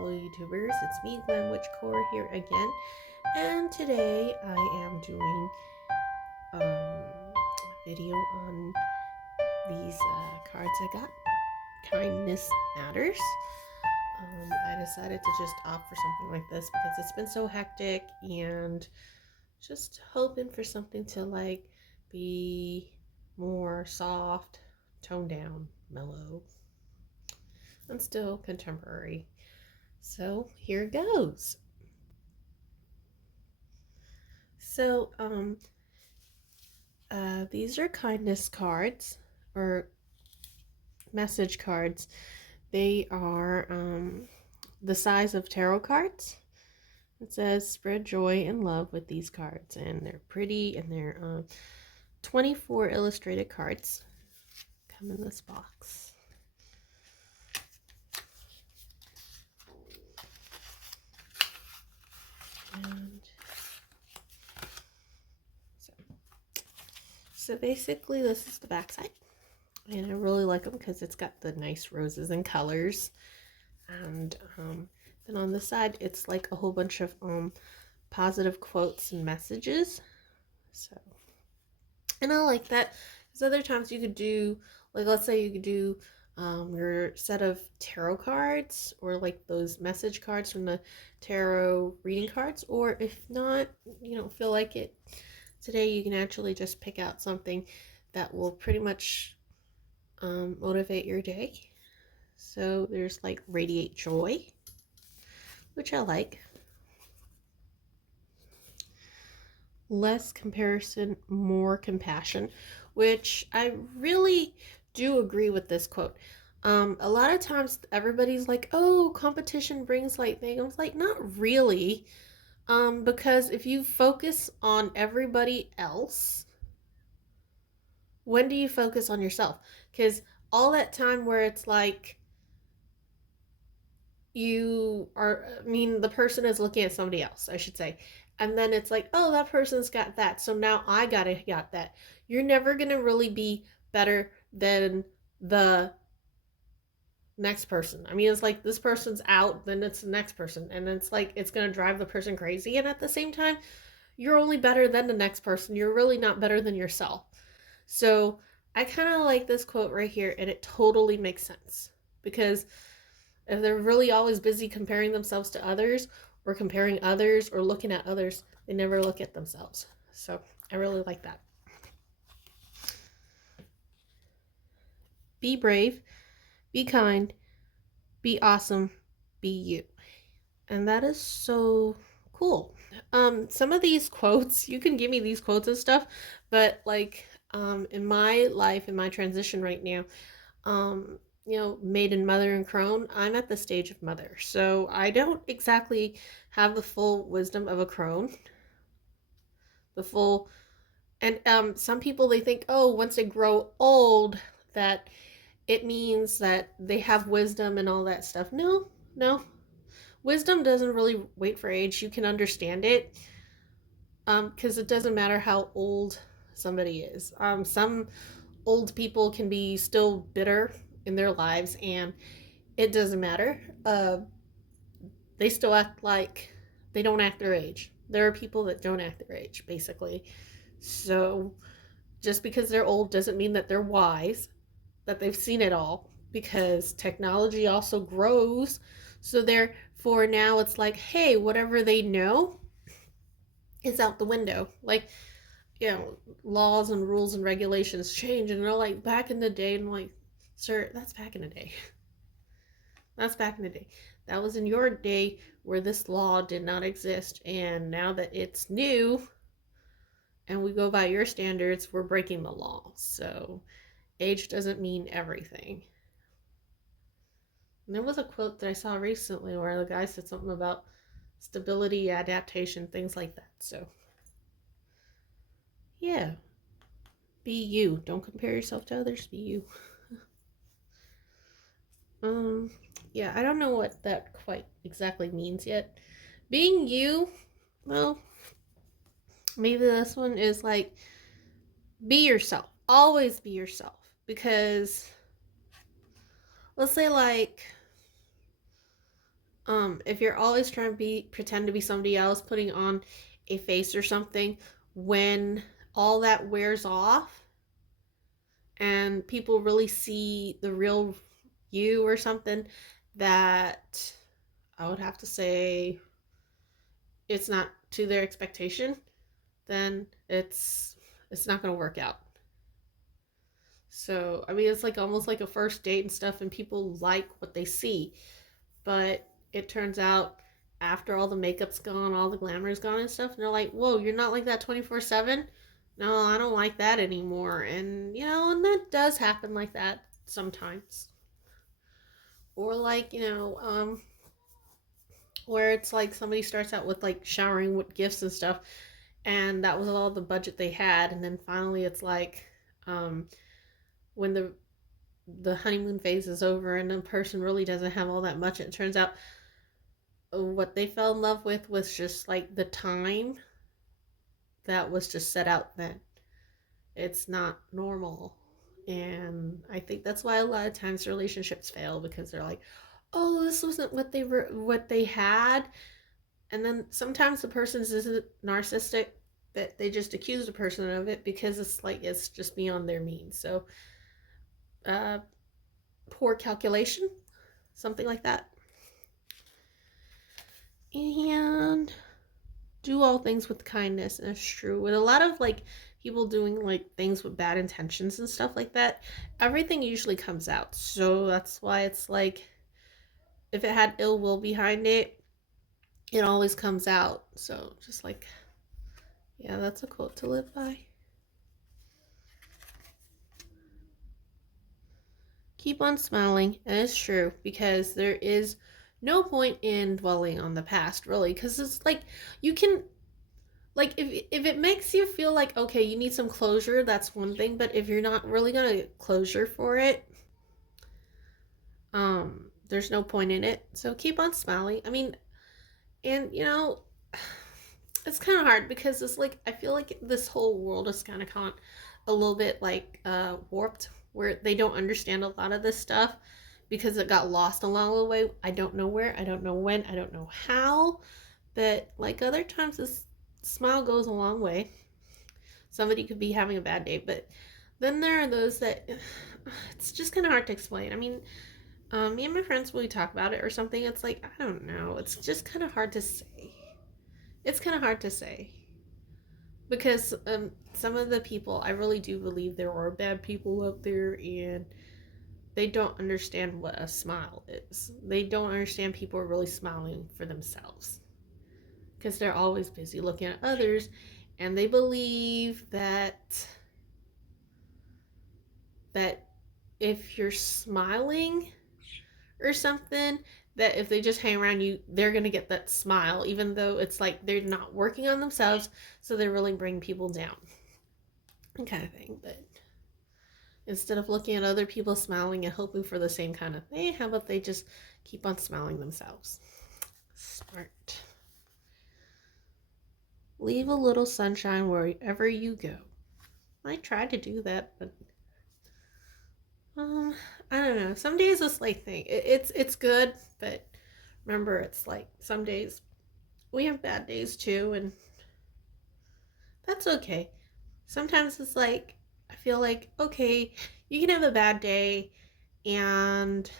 fellow YouTubers. It's me, Glam Witch Core, here again, and today I am doing a video on these cards I got. Kindness Matters. I decided to just opt for something like this because it's been so hectic and just hoping for something to like be more soft, toned down, mellow, and still contemporary. So here goes. So these are kindness cards or message cards. They are the size of tarot cards. It says spread joy and love with these cards, and they're pretty, and they're 24 illustrated cards come in this box. And so basically this is the back side, and I really like them because it's got the nice roses and colors. And then on the side it's like a whole bunch of positive quotes and messages. So, and I like that because other times you could do, like, let's say you could do your set of tarot cards or like those message cards from the tarot reading cards, or if not, you don't feel like it today, you can actually just pick out something that will pretty much motivate your day. So there's like radiate joy, which I like. Less comparison, more compassion, which I really do agree with this quote. A lot of times everybody's like, oh, competition brings like things. I was like, not really. Because if you focus on everybody else, when do you focus on yourself? Because all that time where it's like the person is looking at somebody else, I should say, and then it's like, oh, that person's got that, so now I got that. You're never gonna really be better than the next person. I mean, it's like this person's out, then it's the next person, and it's like it's gonna drive the person crazy. And at the same time, you're only better than the next person. You're really not better than yourself. So I kind of like this quote right here, and it totally makes sense because if they're really always busy comparing themselves to others or comparing others or looking at others, they never look at themselves. So I really like that. Be brave, be kind, be awesome, be you. And that is so cool. Some of these quotes, you can give me these quotes and stuff, but like in my life, in my transition right now, maiden, mother, and crone, I'm at the stage of mother. So I don't exactly have the full wisdom of a crone. The full, and some people, they think, oh, once they grow old, that it means that they have wisdom and all that stuff. No, no. Wisdom doesn't really wait for age. You can understand it because it doesn't matter how old somebody is. Some old people can be still bitter in their lives, and it doesn't matter. They still act like they don't act their age. There are people that don't act their age, basically. So just because they're old doesn't mean that they're wise, that they've seen it all, because technology also grows. So therefore now it's like, hey, whatever they know is out the window. Like, laws and rules and regulations change, and they're like, back in the day, and I'm like, sir, that's back in the day. That's back in the day. That was in your day where this law did not exist, and now that it's new and we go by your standards, we're breaking the law. So age doesn't mean everything. And there was a quote that I saw recently where the guy said something about stability, adaptation, things like that. So yeah, be you. Don't compare yourself to others. Be you. Yeah, I don't know what that quite exactly means yet. Being you, well, maybe this one is like, be yourself. Always be yourself. Because let's say like If you're always trying to pretend to be somebody else, putting on a face or something, when all that wears off and people really see the real you or something, that I would have to say it's not to their expectation, then it's not going to work out. So, I mean, it's like almost like a first date and stuff, and people like what they see. But it turns out after all the makeup's gone, all the glamour's gone and stuff, and they're like, whoa, you're not like that 24/7? No, I don't like that anymore. And, and that does happen like that sometimes. Or like, where it's like somebody starts out with like showering with gifts and stuff, and that was all the budget they had, and then finally it's like, um, when the honeymoon phase is over and the person really doesn't have all that much, and it turns out what they fell in love with was just like the time that was just set out then. It's not normal. And I think that's why a lot of times relationships fail, because they're like, "Oh, this wasn't what they had." And then sometimes the person isn't narcissistic, that they just accuse the person of it because it's like it's just beyond their means. So, uh poor calculation, something like that. And do all things with kindness, and it's true with a lot of like people doing like things with bad intentions and stuff like that. Everything usually comes out, so that's why it's like if it had ill will behind it, it always comes out. So just like, yeah, that's a quote to live by. Keep on smiling, and it's true, because there is no point in dwelling on the past, really, because it's like you can, like, if it makes you feel like okay, you need some closure, that's one thing. But if you're not really gonna get closure for it, there's no point in it. So keep on smiling. I mean, and it's kind of hard because it's like I feel like this whole world is kind of a little bit like warped, where they don't understand a lot of this stuff because it got lost along the way. I don't know where, I don't know when, I don't know how, but like other times this smile goes a long way. Somebody could be having a bad day, but then there are those that it's just kind of hard to explain. I mean, me and my friends, when we talk about it or something, it's like I don't know, it's just kind of hard to say. It's kind of hard to say because some of the people, I really do believe there are bad people out there, and they don't understand what a smile is. They don't understand people are really smiling for themselves because they're always busy looking at others, and they believe that if you're smiling or something, that if they just hang around you, they're gonna get that smile, even though it's like they're not working on themselves, so they're really bringing people down, kind of thing. But instead of looking at other people smiling and hoping for the same kind of thing, how about they just keep on smiling themselves? Smart. Leave a little sunshine wherever you go. I try to do that, but um, I don't know. Some days it's like it's good, but remember, it's like some days we have bad days too, and that's okay. Sometimes it's like I feel like okay, you can have a bad day, and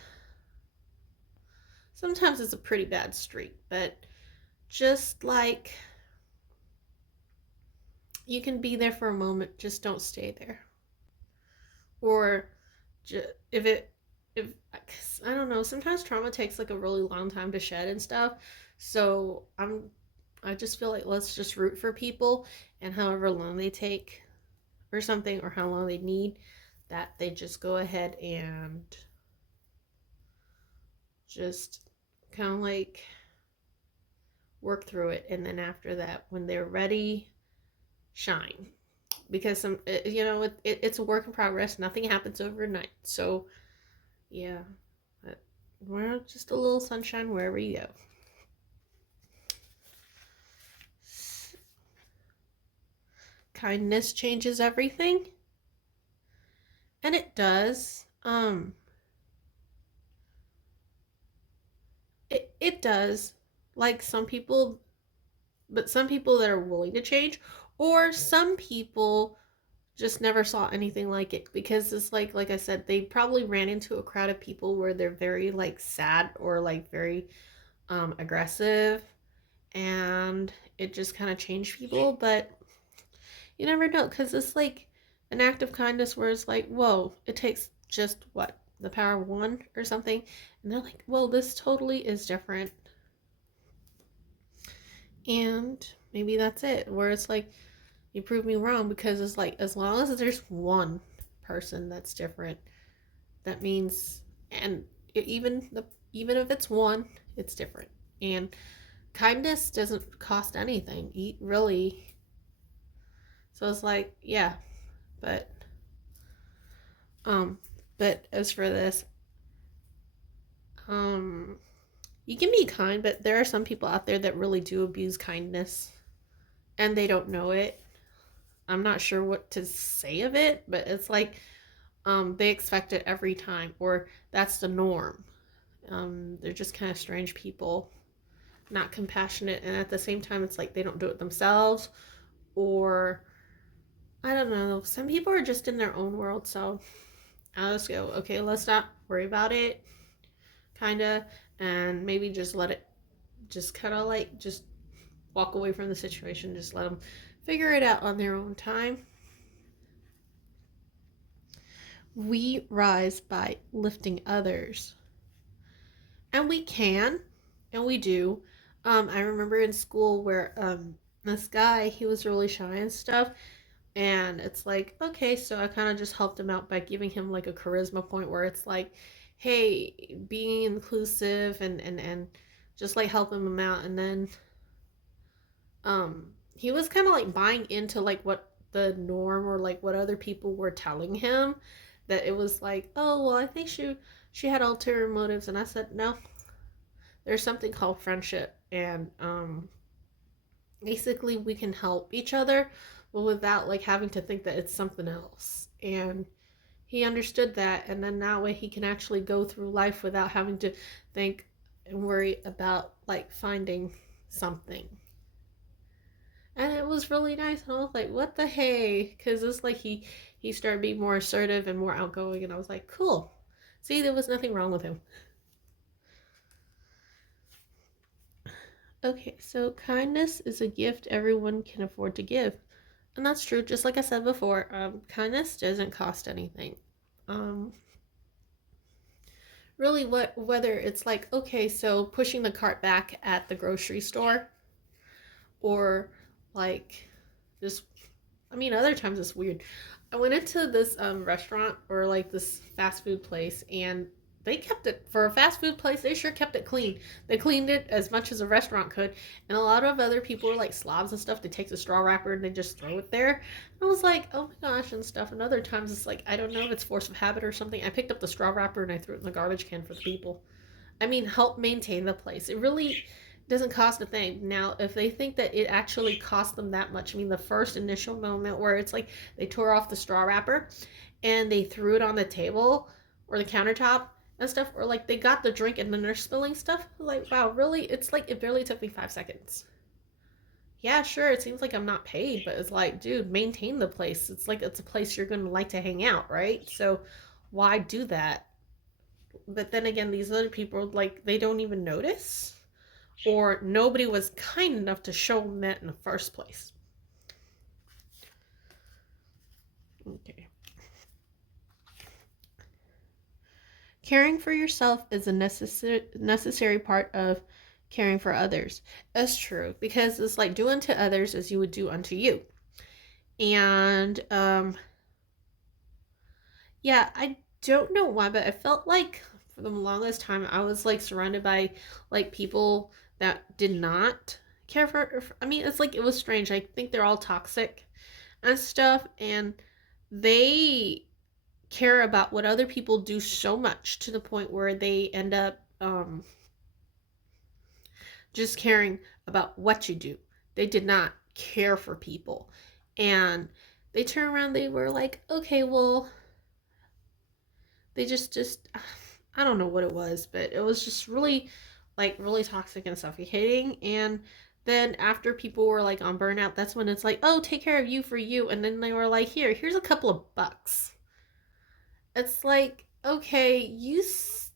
sometimes it's a pretty bad streak, but just like you can be there for a moment, just don't stay there. Or if it if I don't know, sometimes trauma takes like a really long time to shed and stuff. So I just feel like let's just root for people, and however long they take or something, or how long they need, that they just go ahead and just kind of like work through it, and then after that, when they're ready, shine. Because it's a work in progress. Nothing happens overnight. So yeah, we're just a little sunshine wherever you go. Kindness changes everything, and it does. it does. Like some people, but some people that are willing to change, or some people just never saw anything like it because it's like I said, they probably ran into a crowd of people where they're very like sad or like very aggressive, and it just kind of changed people. But you never know because it's like an act of kindness where it's like, whoa, it takes just what, the power of one or something, and they're like, whoa, this totally is different. And maybe that's it, where it's like, you prove me wrong, because it's like, as long as there's one person that's different, that means, and even if it's one, it's different. And kindness doesn't cost anything, really. So it's like, yeah, but um, but as for this, um, you can be kind, but there are some people out there that really do abuse kindness, and they don't know it. I'm not sure what to say of it, but it's like, they expect it every time, or that's the norm. They're just kind of strange people, not compassionate, and at the same time, it's like they don't do it themselves, or I don't know. Some people are just in their own world, so I'll just go, okay, let's not worry about it, kind of, and maybe just let it, just kind of like, just walk away from the situation, just let them figure it out on their own time. We rise by lifting others. And we can, and we do. I remember in school where this guy, he was really shy and stuff, and it's like, okay, so I kind of just helped him out by giving him like a charisma point where it's like, hey, being inclusive, and just like helping him out. And then he was kind of like buying into like what the norm or like what other people were telling him, that it was like, oh well, I think she had ulterior motives. And I said, no, there's something called friendship, and basically we can help each other, but without like having to think that it's something else. And he understood that, and then that way he can actually go through life without having to think and worry about like finding something. And it was really nice, and I was like, what the hey, because it's like he started being more assertive and more outgoing, and I was like, cool. See, there was nothing wrong with him. Okay, so kindness is a gift everyone can afford to give. And that's true, just like I said before, kindness doesn't cost anything. Um, really, whether it's like, okay, so pushing the cart back at the grocery store, or like just, I mean, other times it's weird. I went into this restaurant or like this fast food place, and they kept it, for a fast food place, they sure kept it clean. They cleaned it as much as a restaurant could. And a lot of other people are like slobs and stuff. They take the straw wrapper and they just throw it there. And I was like, oh my gosh, and stuff. And other times it's like, I don't know if it's force of habit or something. I picked up the straw wrapper and I threw it in the garbage can for the people. I mean, help maintain the place. It really doesn't cost a thing. Now, if they think that it actually cost them that much, I mean, the first initial moment where it's like they tore off the straw wrapper and they threw it on the table or the countertop and stuff, or like they got the drink and then they're spilling stuff, like, wow, really? It's like it barely took me 5 seconds. Yeah, sure, it seems like I'm not paid, but it's like, dude, maintain the place. It's like it's a place you're going to like to hang out, right? So why do that? But then again, these other people, like, they don't even notice, or nobody was kind enough to show them that in the first place. Okay. Caring for yourself is a necessary part of caring for others. That's true, because it's like, do unto others as you would do unto you. And yeah, I don't know why, but I felt like for the longest time I was like surrounded by like people that did not care for. I mean, it's like, it was strange. I think they're all toxic and stuff, and they care about what other people do so much to the point where they end up just caring about what you do. They did not care for people, and they turn around. They were like, okay, well, they just I don't know what it was, but it was just really like really toxic and suffocating. And then after people were like on burnout, that's when it's like, oh, take care of you for you. And then they were like, here's a couple of bucks. It's like, okay,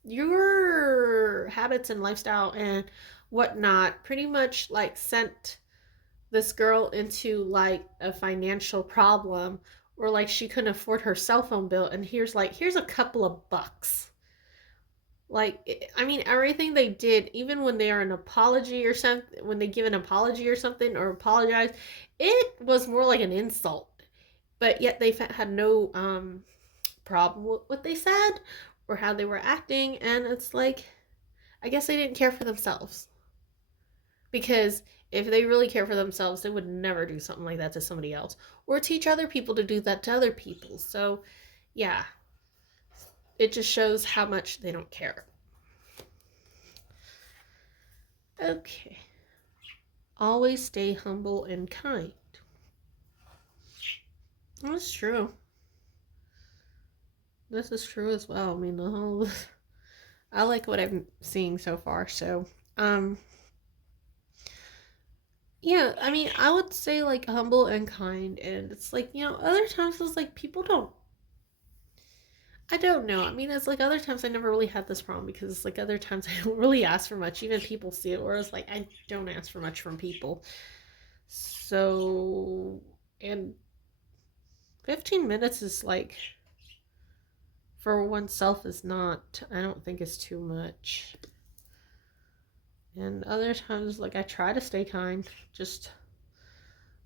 your habits and lifestyle and whatnot pretty much like sent this girl into like a financial problem, or like she couldn't afford her cell phone bill, and here's a couple of bucks. Like, I mean, everything they did, even when they are an apology or something, when they give an apology or something or apologize, it was more like an insult. But yet they had no problem with what they said or how they were acting, and it's like, I guess they didn't care for themselves. Because if they really care for themselves, they would never do something like that to somebody else or teach other people to do that to other people. So, yeah, it just shows how much they don't care. Okay. Always stay humble and kind. That's true. This is true as well. I mean, the whole. I like what I'm seeing so far. So, um, yeah, I mean, I would say like humble and kind. And it's like, other times it's like people don't. I don't know. I mean, it's like other times I never really had this problem because it's like other times I don't really ask for much. Even people see it, whereas like I don't ask for much from people. So, and 15 minutes is like, for oneself, is not, I don't think it's too much. And other times, like, I try to stay kind. Just,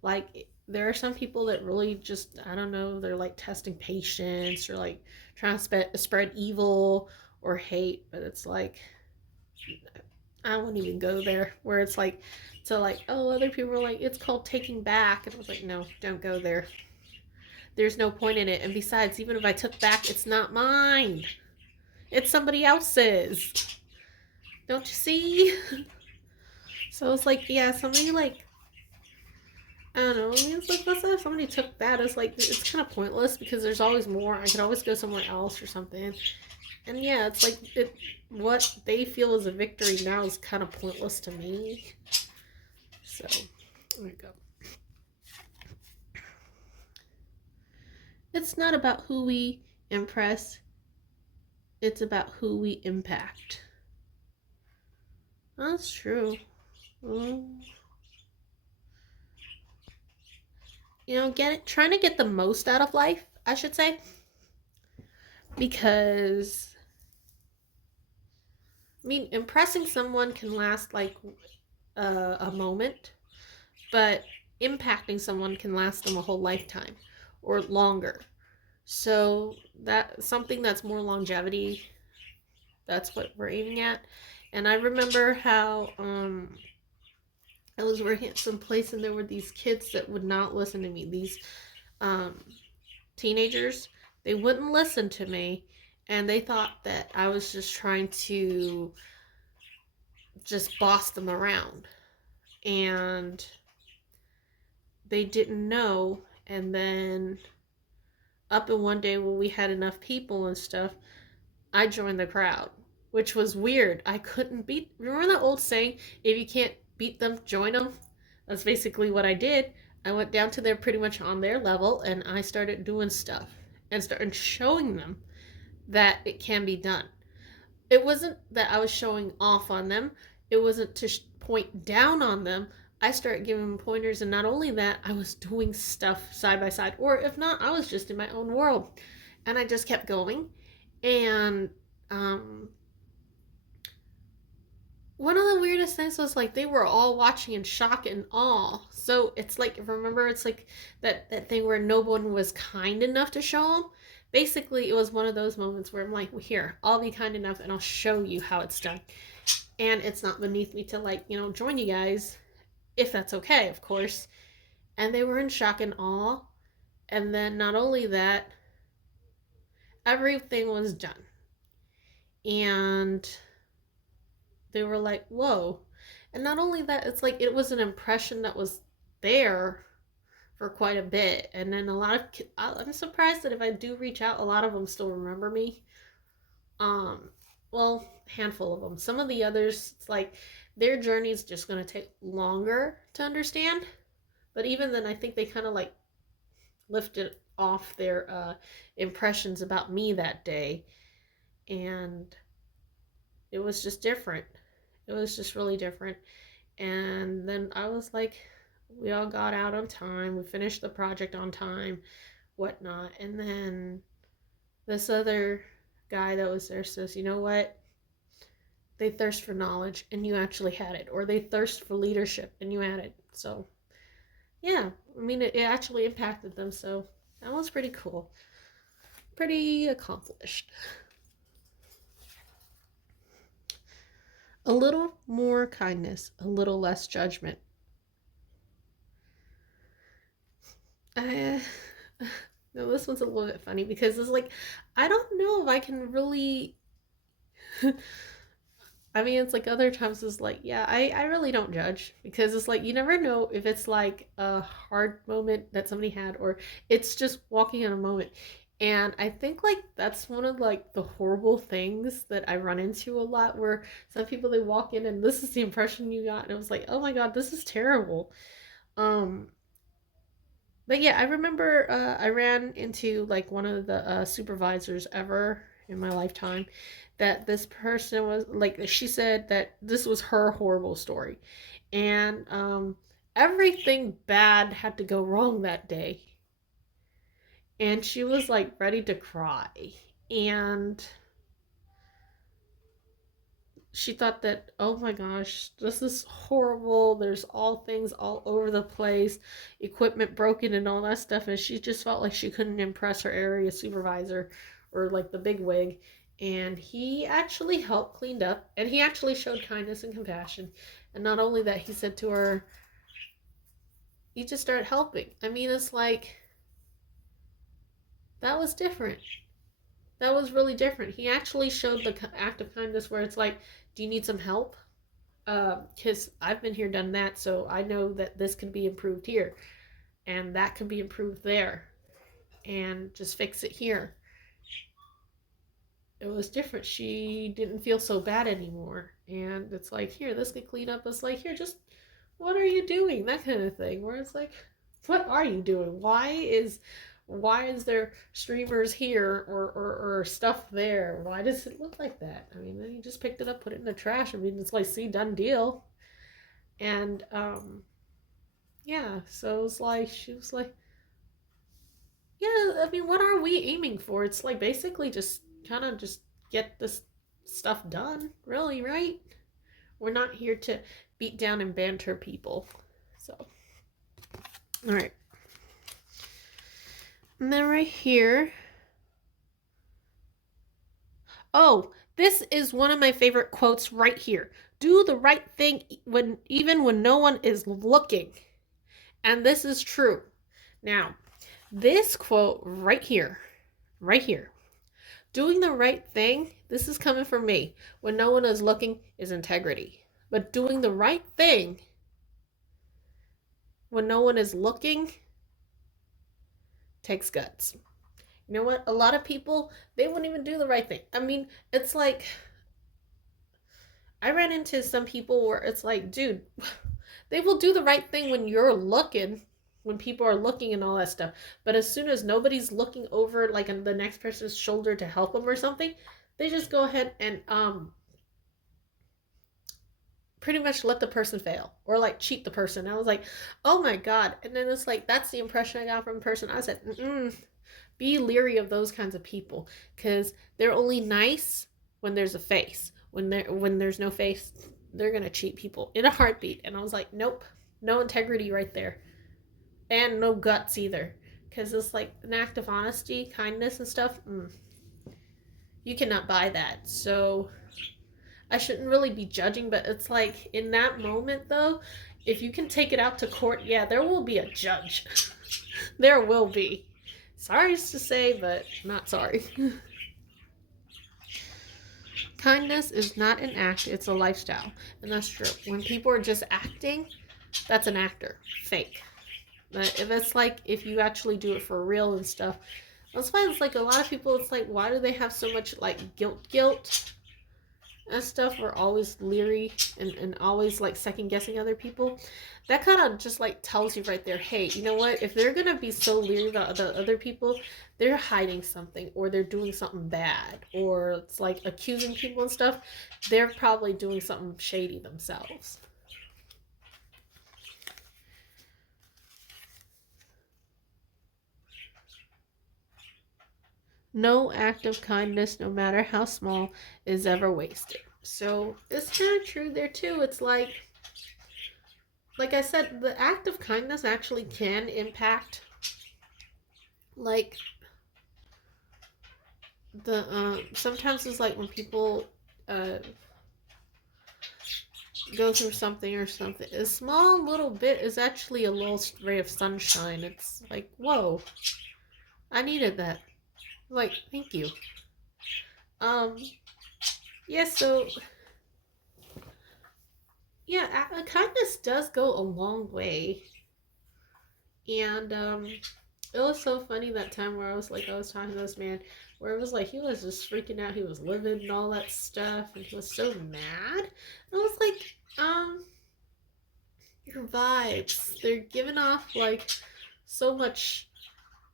like, there are some people that really just, I don't know, they're like testing patience or like trying to spread evil or hate. But it's like, I won't even go there. Where it's like, so like, oh, other people are like, it's called taking back. And I was like, no, don't go there. There's no point in it. And besides, even if I took back, it's not mine. It's somebody else's. Don't you see? So it's like, yeah, somebody like, I don't know. I mean, it's like, let's say if somebody took that, it's like, it's kind of pointless because there's always more. I could always go somewhere else or something. And yeah, it's like, what they feel is a victory now is kind of pointless to me. So, there we go. It's not about who we impress, it's about who we impact. That's true. Mm. Trying to get the most out of life, I should say, because I mean, impressing someone can last like a moment, but impacting someone can last them a whole lifetime or longer. So that something that's more longevity, that's what we're aiming at. And I remember how I was working at some place and there were these kids that would not listen to me. These um, teenagers, they wouldn't listen to me, and they thought that I was just trying to just boss them around, and they didn't know. And then up in one day when we had enough people and stuff, I joined the crowd, which was weird. I couldn't beat. Remember that old saying, if you can't beat them, join them? That's basically what I did. I went down to their pretty much on their level and I started doing stuff and started showing them that it can be done. It wasn't that I was showing off on them, it wasn't to point down on them. I started giving them pointers, and not only that, I was doing stuff side by side, or if not, I was just in my own world. And I just kept going. And um, one of the weirdest things was like they were all watching in shock and awe. So it's like, remember, it's like that thing where no one was kind enough to show them. Basically, it was one of those moments where I'm like, well, here, I'll be kind enough and I'll show you how it's done. And it's not beneath me to like, join you guys, if that's okay, of course. And they were in shock and awe. And then not only that, everything was done. And they were like, whoa. And not only that, it's like it was an impression that was there for quite a bit. And then a lot of, I'm surprised that if I do reach out, a lot of them still remember me. well, handful of them. Some of the others, it's like their journey is just going to take longer to understand. But even then, I think they kind of like lifted off their impressions about me that day. And it was just different. It was just really different. And then I was like, we all got out on time. We finished the project on time, whatnot. And then this other guy that was there says, you know what? They thirst for knowledge and you actually had it. Or they thirst for leadership and you had it. So, yeah, I mean, it actually impacted them. So that was pretty cool. Pretty accomplished. A little more kindness, a little less judgment. Uh, no, this one's a little bit funny because it's like, I don't know if I can really. I mean, it's like other times it's like, yeah, I really don't judge because it's like you never know if it's like a hard moment that somebody had or it's just walking in a moment. And I think like that's one of like the horrible things that I run into a lot where some people they walk in and this is the impression you got and it was like, oh my God, this is terrible. Um, but yeah, I remember I ran into like one of the supervisors ever in my lifetime that this person was like she said that this was her horrible story. And everything bad had to go wrong that day. And she was like ready to cry. And she thought that, oh my gosh, this is horrible. There's all things all over the place, equipment broken and all that stuff. And she just felt like she couldn't impress her area supervisor or like the big wig. And he actually helped cleaned up and he actually showed kindness and compassion. And not only that, he said to her, he just started helping. I mean, it's like, that was different. That was really different. He actually showed the act of kindness where it's like, do you need some help? Because I've been here, done that, so I know that this can be improved here, and that can be improved there, and just fix it here. It was different. She didn't feel so bad anymore, and it's like, here, this can clean up. It's like, here, just what are you doing? That kind of thing. Where it's like, what are you doing? Why is there streamers here or stuff there? Why does it look like that? I mean, then you just picked it up, put it in the trash. I mean, it's like, see, done deal. And yeah, so it was like she was like, yeah, I mean, what are we aiming for? It's like basically just kind of just get this stuff done, really, right? We're not here to beat down and banter people. So, all right. And then right here. Oh, this is one of my favorite quotes right here. Do the right thing when even when no one is looking. And this is true. Now, this quote right here. Doing the right thing, this is coming from me. When no one is looking is integrity. But doing the right thing when no one is looking takes guts. You know what? A lot of people, they won't even do the right thing. I mean, it's like I ran into some people where it's like, dude, they will do the right thing when you're looking, when people are looking and all that stuff. But as soon as nobody's looking over like the next person's shoulder to help them or something, they just go ahead and pretty much let the person fail or like cheat the person. I was like, oh my God. And then it's like, that's the impression I got from the person. I said, be leery of those kinds of people because they're only nice when there's a face. When there's no face, they're gonna cheat people in a heartbeat. And I was like, nope, no integrity right there, and no guts either, because it's like an act of honesty, kindness, and stuff. You cannot buy that. So I shouldn't really be judging, but it's like in that moment though, if you can take it out to court, yeah, there will be a judge. There will be. Sorry to say, but not sorry. Kindness is not an act, it's a lifestyle. And that's true. When people are just acting, that's an actor. Fake. But if it's like, if you actually do it for real and stuff, that's why it's like a lot of people, it's like, why do they have so much like guilt? and stuff are always leery and always like second guessing other people, that kind of just like tells you right there, hey, you know what? If they're gonna be so leery about the other people, they're hiding something or they're doing something bad or it's like accusing people and stuff. They're probably doing something shady themselves. No act of kindness, no matter how small, is ever wasted. So it's kind of true there too. It's like I said, the act of kindness actually can impact like the sometimes it's like when people uh go through something or something, a small little bit is actually a little ray of sunshine. It's like, whoa, I needed that. Like, thank you. um yeah, so yeah, kindness does go a long way. And it was so funny that time where I was talking to this man where it was like he was just freaking out, he was livid and all that stuff, and he was so mad. And I was like, your vibes, they're giving off like so much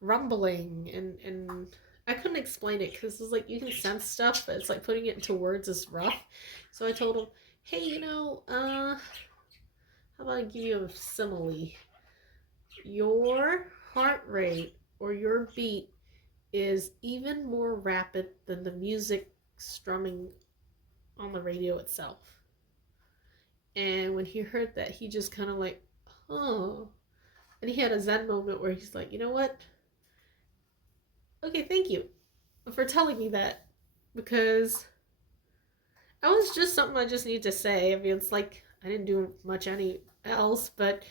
rumbling and I couldn't explain it because it's like you can sense stuff, but it's like putting it into words is rough. So I told him, hey, how about I give you a simile? Your heart rate or your beat is even more rapid than the music strumming on the radio itself. And when he heard that, he just kind of like, oh. And he had a Zen moment where he's like, you know what? Okay, thank you for telling me that because that was just something I just need to say. I mean, it's like I didn't do much any else, but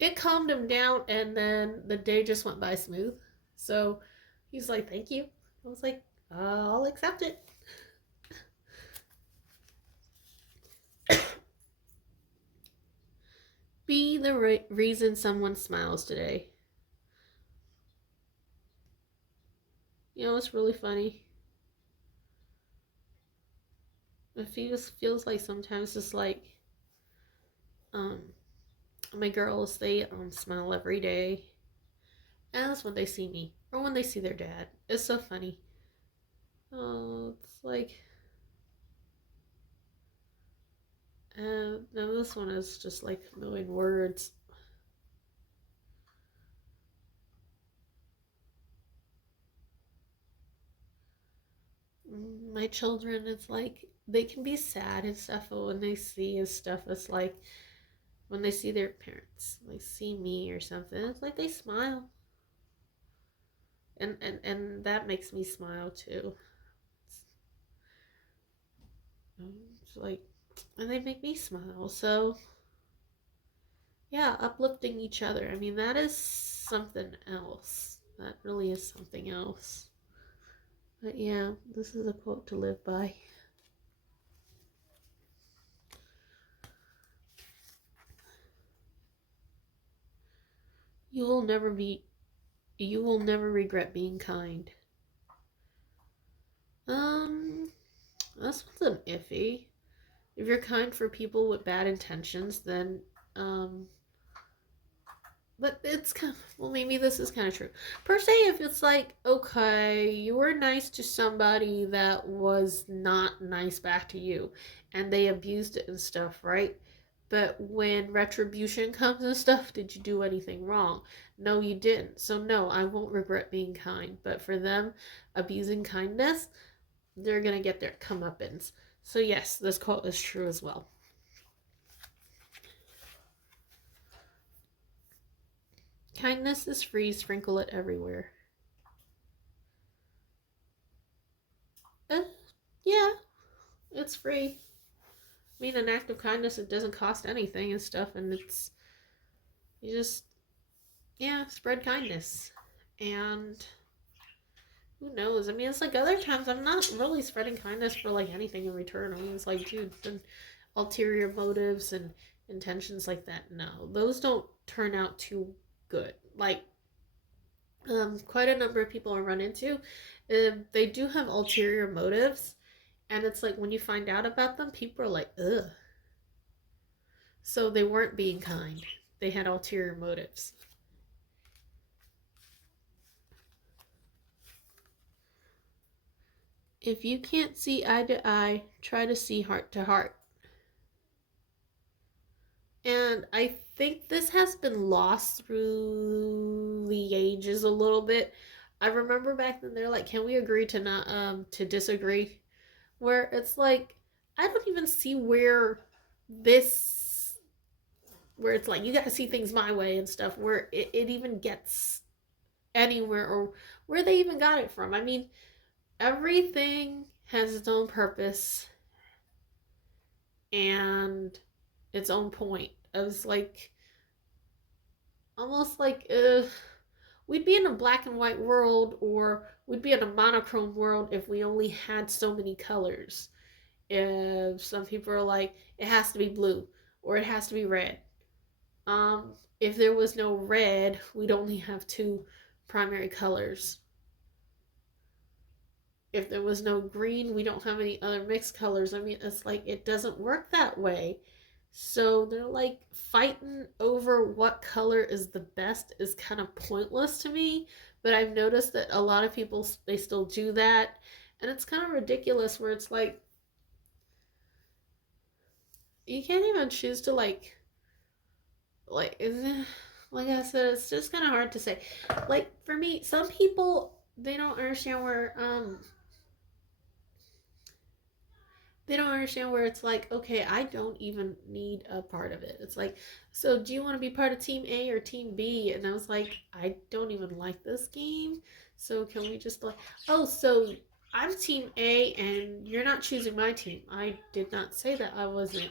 it calmed him down, and then the day just went by smooth. So he's like, "Thank you." I was like, "I'll accept it." Be the reason someone smiles today. You know, it's really funny. It feels like sometimes it's like, um, my girls they smile every day, and that's when they see me or when they see their dad. It's so funny. Oh, it's like, now this one is just like knowing words. My children, it's like they can be sad and stuff, but when they see and stuff, it's like when they see their parents, like see me or something, it's like they smile, and that makes me smile too. It's, it's like, and they make me smile. So yeah, uplifting each other. I mean, that is something else. That really is something else. But yeah, this is a quote to live by. You will never be you will never regret being kind. Um, this one's an iffy. If you're kind for people with bad intentions, then um but it's kind of, well, maybe this is kind of true. Per se, if it's like, okay, you were nice to somebody that was not nice back to you and they abused it and stuff, right? But when retribution comes and stuff, did you do anything wrong? No, you didn't. So, no, I won't regret being kind. But for them, abusing kindness, they're going to get their comeuppance. So, yes, this quote is true as well. Kindness is free, sprinkle it everywhere. Uh, yeah, it's free. I mean, an act of kindness, it doesn't cost anything and stuff, and it's, you just, yeah, spread kindness. And who knows? I mean, it's like other times I'm not really spreading kindness for like anything in return. I mean, it's like, dude, the ulterior motives and intentions like that, no, those don't turn out too good. Like, quite a number of people I run into, they do have ulterior motives, And it's like when you find out about them, people are like, ugh. So they weren't being kind. They had ulterior motives. If you can't see eye to eye, try to see heart to heart. And I think this has been lost through the ages a little bit. I remember back then they're like, "Can we agree to not to disagree?" Where it's like I don't even see this where it's like you got to see things my way and stuff where it even gets anywhere or where they even got it from. I mean, everything has its own purpose and its own point. I was like almost like we'd be in a black and white world or we'd be in a monochrome world if we only had so many colors. If some people are like it has to be blue or it has to be red. If there was no red, we'd only have two primary colors. If there was no green, we don't have any other mixed colors. I mean, it's like it doesn't work that way. So they're like fighting over what color is the best is kind of pointless to me. But I've noticed that a lot of people they still do that, and it's kind of ridiculous. Where it's you can't even choose to like like I said, it's just kind of hard to say. Like for me, some people they don't understand where they don't understand where it's like, okay, I don't even need a part of it. It's like, so do you want to be part of team A or team B? And I was like, I don't even like this game. So can we just like, oh, so I'm team A and you're not choosing my team. I did not say that I wasn't.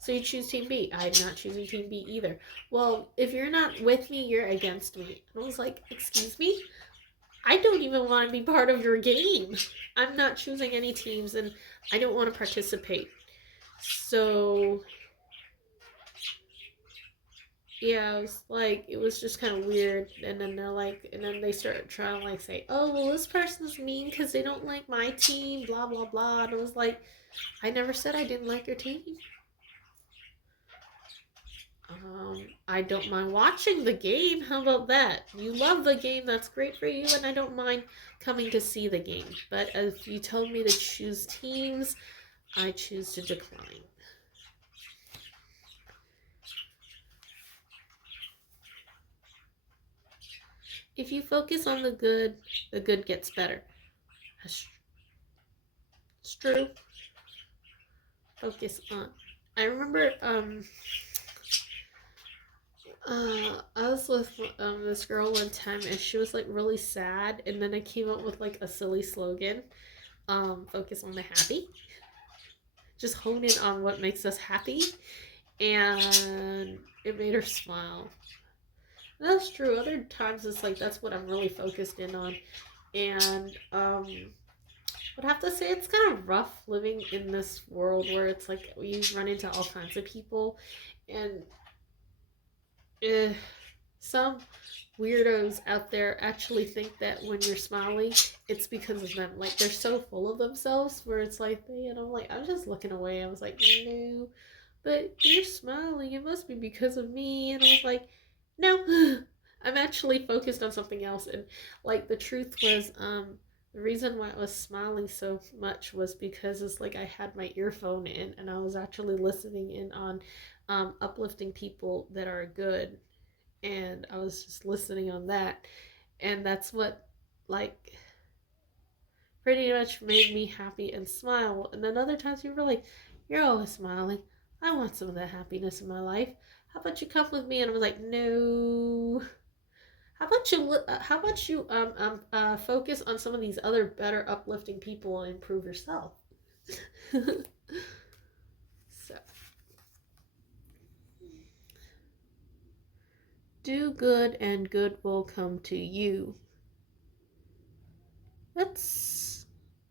So you choose team B. I'm not choosing team B either. Well, if you're not with me, you're against me. And I was like, excuse me? I don't even want to be part of your game. I'm not choosing any teams and I don't want to participate. So, yeah, it was just kind of weird. And then and then they start trying to like say, oh, well, this person's mean because they don't like my team, blah, blah, blah. And I was like, I never said I didn't like your team. I don't mind watching the game. How about that? You love the game, that's great for you, and I don't mind coming to see the game. But if you told me to choose teams, I choose to decline. If you focus on the good gets better. It's true. Focus on. I remember I was with this girl one time and she was like really sad and then I came up with like a silly slogan. Focus on the happy. Just hone in on what makes us happy and it made her smile. And that's true. Other times it's like that's what I'm really focused in on. And would have to say it's kind of rough living in this world where it's like you run into all kinds of people and uh, some weirdos out there actually think that when you're smiling, it's because of them. Like they're so full of themselves where it's like they and I'm like, I'm just looking away. I was like, no, but you're smiling. It must be because of me. And I was like, no, I'm actually focused on something else. And like the truth was, the reason why I was smiling so much was because it's like I had my earphone in and I was actually listening in on uplifting people that are good and I was just listening on that. And that's what, like, pretty much made me happy and smile. And then other times you were like, you're always smiling. I want some of that happiness in my life. How about you come with me? And I was like, no. How about you focus on some of these other better uplifting people and improve yourself? So, do good and good will come to you. That's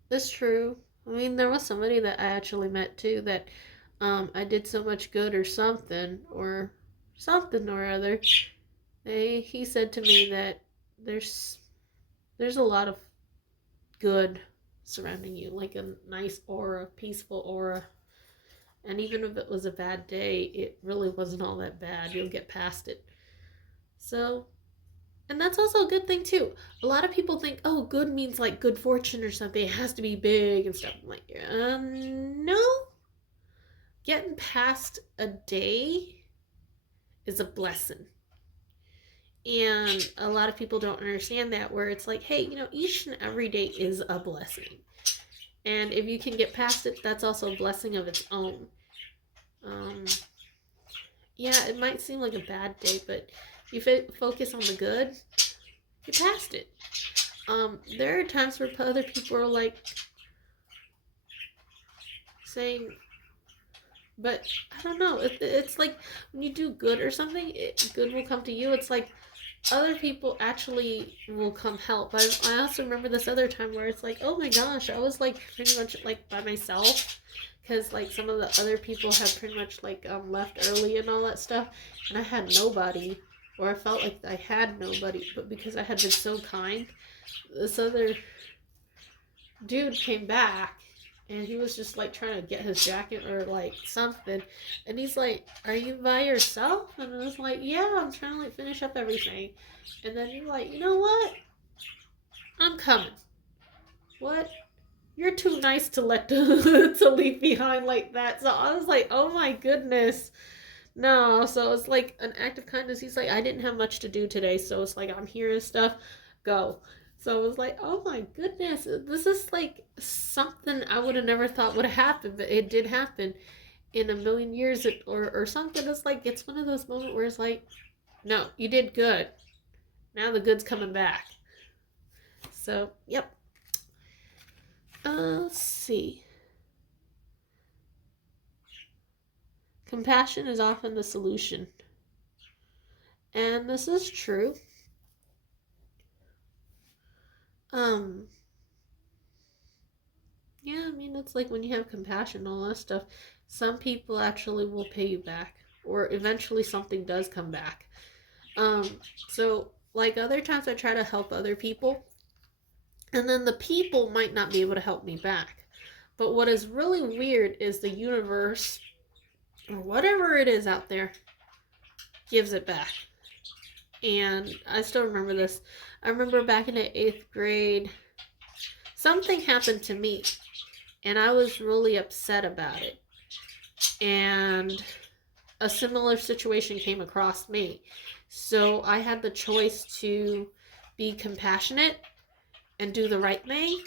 That's true. I mean, there was somebody that I actually met too that I did so much good or something or other. He said to me that there's there's a lot of good surrounding you, like a nice aura, peaceful aura. And even if it was a bad day, it really wasn't all that bad. You'll get past it. So, and that's also a good thing too. A lot of people think, oh, good means like good fortune or something. It has to be big and stuff. I'm like, no. Getting past a day is a blessing. And a lot of people don't understand that, where it's like, hey, each and every day is a blessing. And if you can get past it, that's also a blessing of its own. Um, yeah, it might seem like a bad day, but if you focus on the good, you passed it. There are times where other people are like saying, but I don't know. It's like when you do good or something, good will come to you. It's like other people actually will come help. I also remember this other time where it's like, oh my gosh, I was like pretty much like by myself, because like some of the other people had pretty much like left early and all that stuff, and I had nobody, or I felt like I had nobody, but because I had been so kind, this other dude came back, and he was just like trying to get his jacket or like something, and he's like, are you by yourself? And I was like, yeah, I'm trying to like finish up everything. And then you're like, you know what, I'm coming. What? You're too nice to let to leave behind like that. So I was like, oh my goodness, no. So it's like an act of kindness. He's like, I didn't have much to do today, so it's like I'm here and stuff, go. So it was like, oh my goodness, this is like something I would have never thought would have happened, but it did happen in a million years, or something. It's like, it's one of those moments where it's like, no, you did good. Now the good's coming back. So, yep. Let's see. Compassion is often the solution. And this is true. Um, yeah, I mean, it's like when you have compassion and all that stuff, some people actually will pay you back, or eventually something does come back. So like other times I try to help other people, and then the people might not be able to help me back. But what is really weird is the universe, or whatever it is out there, gives it back. And I still remember this. I remember back in the 8th grade, something happened to me, and I was really upset about it. And a similar situation came across me. So I had the choice to be compassionate and do the right thing,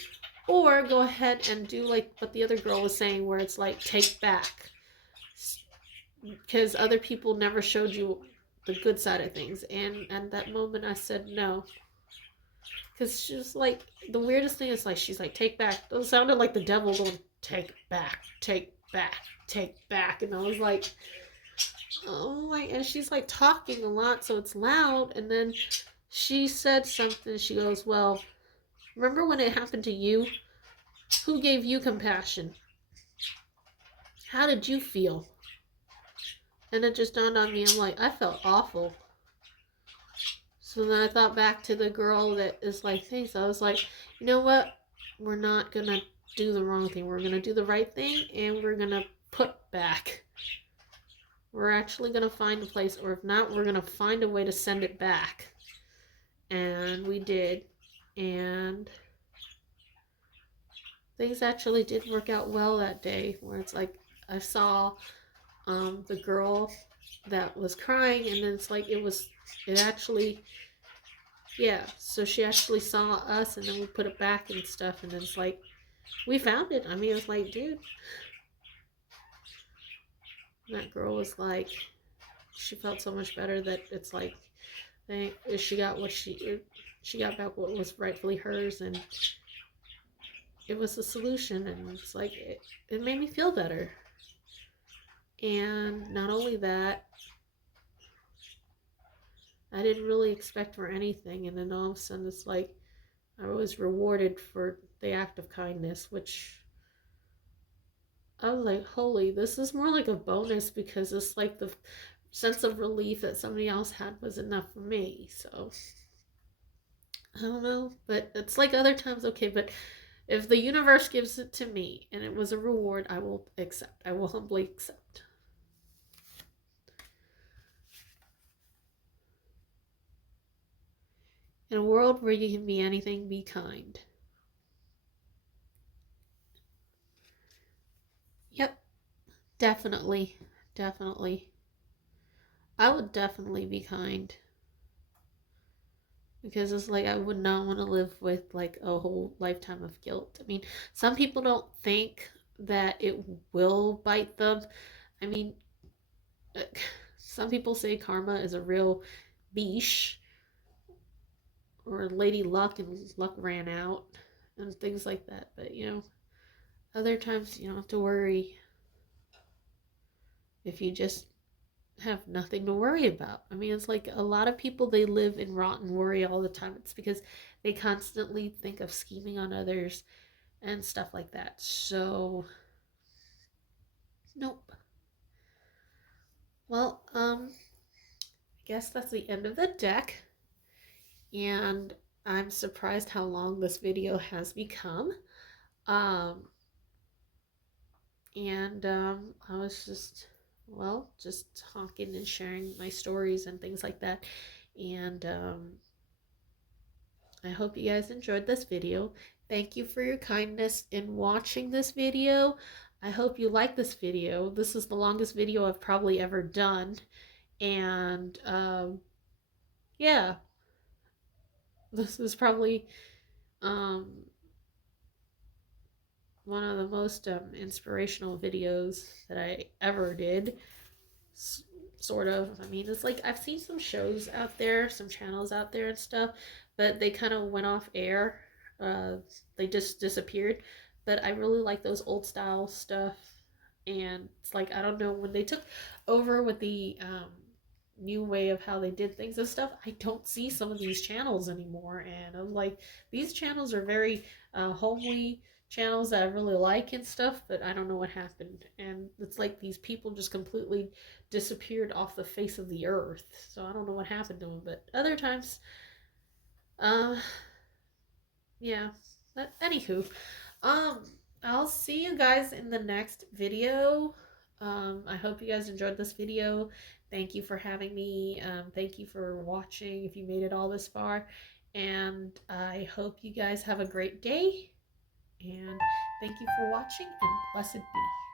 or go ahead and do like what the other girl was saying, where it's like, take back. Because other people never showed you the good side of things. And at that moment, I said no. Because she was like, the weirdest thing is like, she's like, take back. It sounded like the devil going, take back, take back, take back. And I was like, oh my, and she's like talking a lot, so it's loud. And then she said something. She goes, well, remember when it happened to you? Who gave you compassion? How did you feel? And it just dawned on me, I'm like, I felt awful. So then I thought back to the girl that is like, thanks. I was like, you know what? We're not going to do the wrong thing. We're going to do the right thing, and we're going to put back. We're actually going to find a place, or if not, we're going to find a way to send it back. And we did. And things actually did work out well that day, where it's like, I saw the girl that was crying, and then it's like, it actually, yeah, so she actually saw us, and then we put it back and stuff, and then it's like, we found it. I mean, it was like, dude, that girl was like, she felt so much better that it's like, she got what she got back what was rightfully hers, and it was a solution, and it's like, it made me feel better. And not only that, I didn't really expect for anything, and then all of a sudden it's like I was rewarded for the act of kindness, which I was like, holy, this is more like a bonus, because it's like the sense of relief that somebody else had was enough for me. So I don't know, but it's like other times, okay, but If the universe gives it to me and it was a reward, I will accept. I will humbly accept. In a world where you can be anything, be kind. Yep, definitely. Definitely. I would definitely be kind. Because it's like I would not want to live with like a whole lifetime of guilt. I mean, some people don't think that it will bite them. I mean, some people say karma is a real beesh, or Lady Luck and luck ran out and things like that. But other times you don't have to worry if you just have nothing to worry about. I mean, it's like a lot of people, they live in rotten worry all the time. It's because they constantly think of scheming on others and stuff like that. So, nope. Well, I guess that's the end of the deck. And I'm surprised how long this video has become. Um, and I was just talking and sharing my stories and things like that. And I hope you guys enjoyed this video. Thank you for your kindness in watching this video. I hope you like this video. This is the longest video I've probably ever done. And yeah, this is probably um, one of the most inspirational videos that I ever did. Sort of. I mean, it's like I've seen some shows out there, some channels out there and stuff, but they kind of went off air. Uh, they just disappeared. But I really like those old style stuff. And it's like, I don't know, when they took over with the new way of how they did things and stuff, I don't see some of these channels anymore. And I'm like, these channels are very homely channels that I really like and stuff, but I don't know what happened. And it's like these people just completely disappeared off the face of the earth. So I don't know what happened to them, but other times, uh, yeah. But anywho, um, I'll see you guys in the next video. I hope you guys enjoyed this video. Thank you for having me. Thank you for watching if you made it all this far. And I hope you guys have a great day. And thank you for watching, and blessed be.